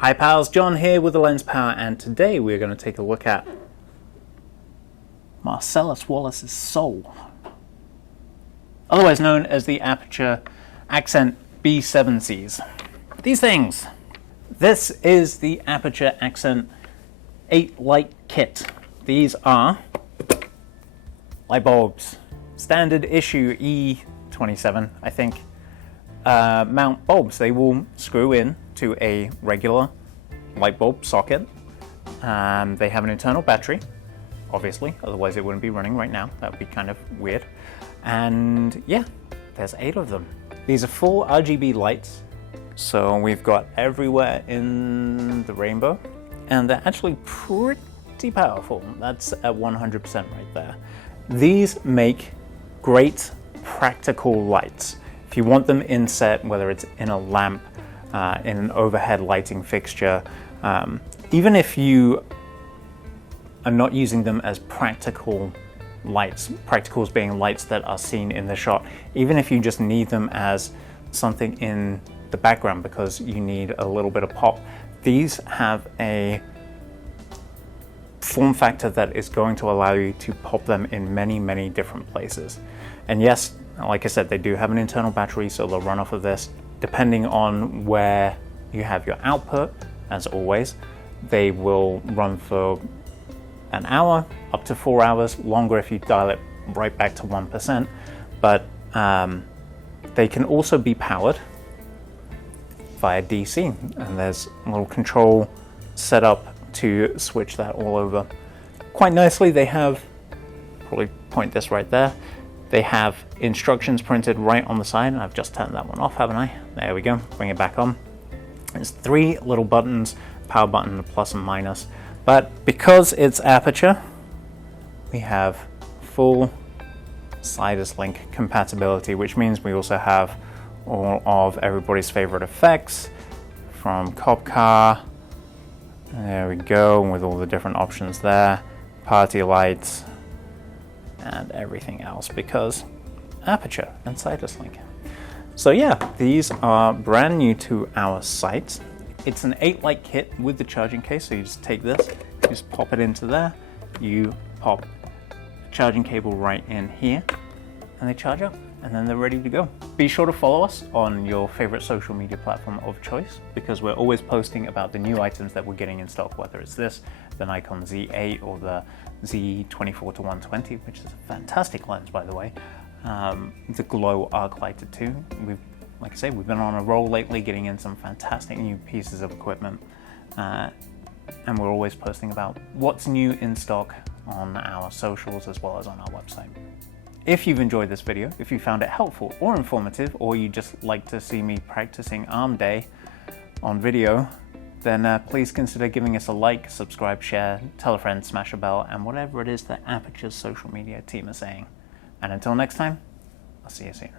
Hi pals, John here with the LensPal, and today we're going to take a look at Marcellus Wallace's soul, otherwise known as the Aputure Accent B7cs. These things. This is the Aputure Accent 8 light kit. These are light bulbs, standard issue E27, I think, mount bulbs. They will screw in to a regular light bulb socket. They have an internal battery, obviously, otherwise it wouldn't be running right now. That would be kind of weird. And yeah, there's 8 of them. These are full RGB lights, so we've got everywhere in the rainbow, and they're actually pretty powerful. That's at 100% right there. These make great practical lights. If you want them inset, whether it's in a lamp, in an overhead lighting fixture, even if you are not using them as practical lights, practicals being lights that are seen in the shot, even if you just need them as something in the background because you need a little bit of pop, these have a form factor that is going to allow you to pop them in many different places. And yes, like I said, they do have an internal battery, so they'll run off of this. Depending on where you have your output, as always, they will run for an hour, up to 4 hours, longer if you dial it right back to 1%. But they can also be powered via DC, and there's a little control set up to switch that all over. Quite nicely, they have, probably point this right there, they have instructions printed right on the side. I've just turned that one off, haven't I? There we go, bring it back on. There's 3 little buttons, power button, plus and minus. But because it's Aputure, we have full Sidus Link compatibility, which means we also have all of everybody's favorite effects from Cop Car. There we go, with all the different options there, party lights, and everything else, because Aputure and Sidus Link. So yeah, these are brand new to our site. It's an 8 light kit with the charging case, so you just take this, you just pop it into there, you pop the charging cable right in here, and they charge up, and then they're ready to go. Be sure to follow us on your favorite social media platform of choice, because we're always posting about the new items that we're getting in stock, whether it's this, the Nikon Z8, or the Z24-120, which is a fantastic lens, by the way. The Glow Arc Lighter 2. Like I say, we've been on a roll lately, getting in some fantastic new pieces of equipment, and we're always posting about what's new in stock on our socials as well as on our website. If you've enjoyed this video, if you found it helpful or informative, or you just like to see me practicing arm day on video, then please consider giving us a like, subscribe, share, tell a friend, smash a bell, and whatever it is that Aputure's social media team is saying. And until next time, I'll see you soon.